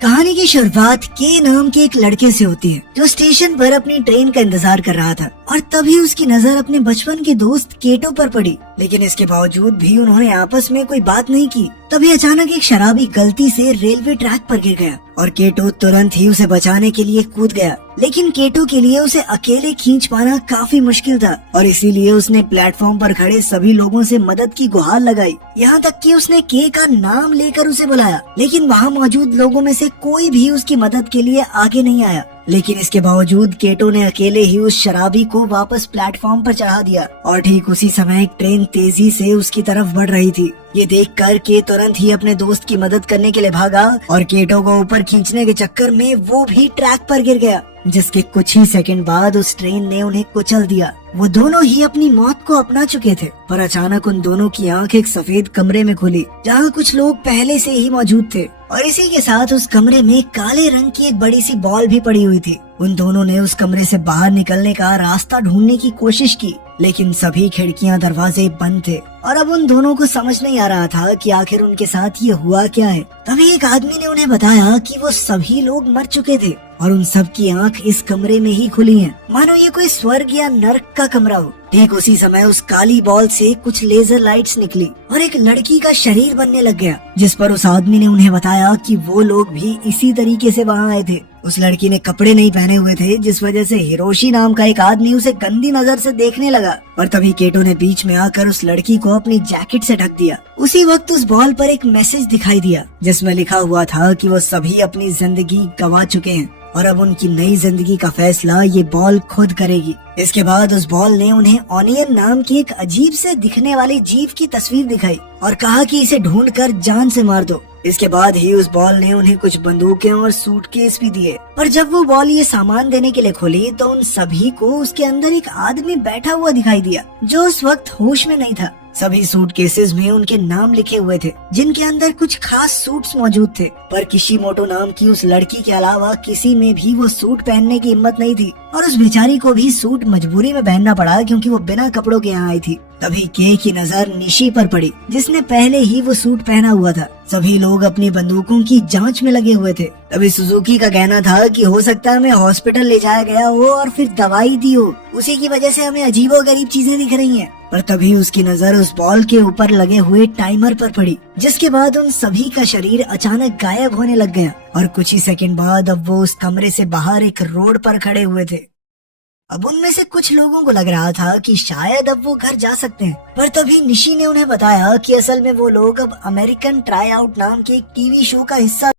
कहानी की शुरुआत के नाम के एक लड़के से होती है जो स्टेशन पर अपनी ट्रेन का इंतजार कर रहा था और तभी उसकी नजर अपने बचपन के दोस्त केटो पर पड़ी। लेकिन इसके बावजूद भी उन्होंने आपस में कोई बात नहीं की। तभी अचानक एक शराबी गलती से रेलवे ट्रैक पर गिर गया और केटो तुरंत ही उसे बचाने के लिए कूद गया। लेकिन केटो के लिए उसे अकेले खींच पाना काफी मुश्किल था और इसीलिए उसने प्लेटफॉर्म पर खड़े सभी लोगों से मदद की गुहार लगाई। यहाँ तक कि उसने के का नाम लेकर उसे बुलाया, लेकिन वहाँ मौजूद लोगों में से कोई भी उसकी मदद के लिए आगे नहीं आया। लेकिन इसके बावजूद केटो ने अकेले ही उस शराबी को वापस प्लेटफॉर्म पर चढ़ा दिया और ठीक उसी समय एक ट्रेन तेजी से उसकी तरफ बढ़ रही थी। ये देखकर के तुरंत ही अपने दोस्त की मदद करने के लिए भागा और केटो को ऊपर खींचने के चक्कर में वो भी ट्रैक पर गिर गया, जिसके कुछ ही सेकंड बाद उस ट्रेन ने उन्हें कुचल दिया। वो दोनों ही अपनी मौत को अपना चुके थे, पर अचानक उन दोनों की आंख एक सफेद कमरे में खुली जहाँ कुछ लोग पहले से ही मौजूद थे और इसी के साथ उस कमरे में काले रंग की एक बड़ी सी बॉल भी पड़ी हुई थी। उन दोनों ने उस कमरे से बाहर निकलने का रास्ता ढूंढने की कोशिश की, लेकिन सभी खिड़कियां दरवाजे बंद थे और अब उन दोनों को समझ नहीं आ रहा था कि आखिर उनके साथ ये हुआ क्या है। तभी एक आदमी ने उन्हें बताया कि वो सभी लोग मर चुके थे और उन सब की आंख इस कमरे में ही खुली हैं, मानो ये कोई स्वर्ग या नरक का कमरा हो। ठीक उसी समय उस काली बॉल से कुछ लेजर लाइट्स निकली और एक लड़की का शरीर बनने लग गया, जिस पर उस आदमी ने उन्हें बताया कि वो लोग भी इसी तरीके से वहाँ आए थे। उस लड़की ने कपड़े नहीं पहने हुए थे, जिस वजह से हिरोशी नाम का एक आदमी उसे गंदी नजर से देखने लगा और तभी केटो ने बीच में आकर उस लड़की को अपनी जैकेट से ढक दिया। उसी वक्त उस बॉल पर एक मैसेज दिखाई दिया जिसमें लिखा हुआ था कि वो सभी अपनी जिंदगी गंवा चुके हैं और अब उनकी नई जिंदगी का फैसला ये बॉल खुद करेगी। इसके बाद उस बॉल ने उन्हें ऑनियन नाम की एक अजीब से दिखने वाले जीव की तस्वीर दिखाई और कहा कि इसे ढूंढकर जान से मार दो। इसके बाद ही उस बॉल ने उन्हें कुछ बंदूकें और सूटकेस भी दिए, पर जब वो बॉल ये सामान देने के लिए खोली तो उन सभी को उसके अंदर एक आदमी बैठा हुआ दिखाई दिया जो उस वक्त होश में नहीं था। सभी सूटकेसेस में उनके नाम लिखे हुए थे, जिनके अंदर कुछ खास सूट्स मौजूद थे, पर किशिमोटो नाम की उस लड़की के अलावा किसी में भी वो सूट पहनने की हिम्मत नहीं थी और उस बेचारी को भी सूट मजबूरी में पहनना पड़ा क्योंकि वो बिना कपड़ों के यहाँ आई थी। तभी के की नजर निशी पर पड़ी, जिसने पहले ही वो सूट पहना हुआ था। सभी लोग अपनी बंदूकों की जांच में लगे हुए थे। तभी सुजुकी का कहना था कि हो सकता है हमें हॉस्पिटल ले जाया गया हो और फिर दवाई दी हो, उसी की वजह से हमें अजीबोगरीब चीजें दिख रही हैं। पर तभी उसकी नजर उस बॉल के ऊपर लगे हुए टाइमर पर पड़ी, जिसके बाद उन सभी का शरीर अचानक गायब होने लग गया और कुछ ही सेकंड बाद अब वो उस कमरे से बाहर एक रोड पर खड़े हुए थे। अब उनमें से कुछ लोगों को लग रहा था कि शायद अब वो घर जा सकते हैं, पर तभी निशी ने उन्हें बताया कि असल में वो लोग अब अमेरिकन ट्राई आउट नाम के एक टीवी शो का हिस्सा